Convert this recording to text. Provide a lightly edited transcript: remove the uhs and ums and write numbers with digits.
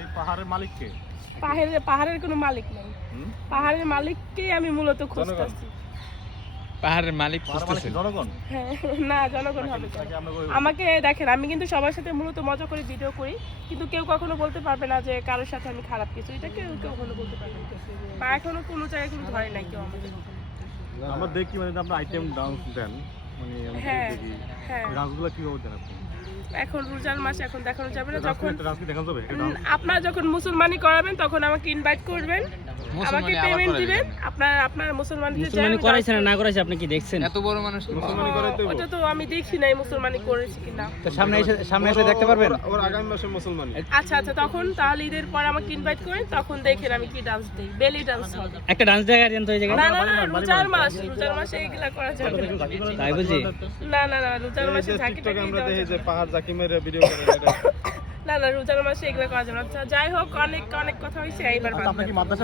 এই পাহাড়ের মালিক কে? পাহাড়ের কোনো মালিক নেই। পাহাড়ের মালিককেই আমি মূলত খুঁজতেছি। পাহাড়ের মালিক পাহাড়ের মালিক খুঁজতেছেন? জনগণ? হ্যাঁ, না জনগণ হবে কেন? নাকি আমরা আমাকে দেখেন, আমি কিন্তু সবার সাথে মূলত মজা করে ভিডিও করি, কিন্তু কেউ কখনো বলতে পারবে না যে কারোর সাথে আমি খারাপ কিছু, এটা কেউ কখনো বলতে পারবে না। বা এখনো কোনো জায়গায় কোনো ধরে নাই কেউ আমাদের। আমরা দেখি মানে আপনার আইটেম ডান্স দেন, মানে আমরা হ্যাঁ, দেখি হ্যাঁ। ডান্সগুলো কিভাবে দেন আপনি? এখন রোজার মাস, এখন দেখানো যাবে না। যখন ডান্স কি দেখানো যাবে? একটা ডান্স আপনারা যখন মুসলমানি করাবেন তখন আমাকে ইনভাইট করবেন, আমাকে পেমেন্ট দিবেন। আপনার মুসলমানদের মুসলমানি করাইছে না করাইছে আপনি কি দেখছেন? এত বড় মানুষ কি মুসলমানি করাইতে হবে? ওটা তো আমি দেখি নাই মুসলমানি করেছি কিনা। তো সামনে এসে দেখতে পারবেন? ওর আগামী মাসে মুসলমানি। আচ্ছা, তখন তাহলে ঈদের পর আমাকে ইনভাইট করেন, তখন দেখেন আমি কি ডান্স দেই। বেলি ডান্স হবে। একটা ডান্স দেখা দেন তো এই জায়গায়। না, রোজার মাসে এগুলা করা যাবে না। তাই বুঝি? না, রোজার মাসে ঝাঁকি টাকি আমরা দেওয়া দেখি যাবে যে না। পাহাড় জাকিমের ভিডিও করে এটা। না, রোজার মাসে এগুলা করা যাবে না। আচ্ছা, যাই হোক, অনেক কথা হয়েছে, এইবার বাদ আপনি দেন। কি মাদ্রাসা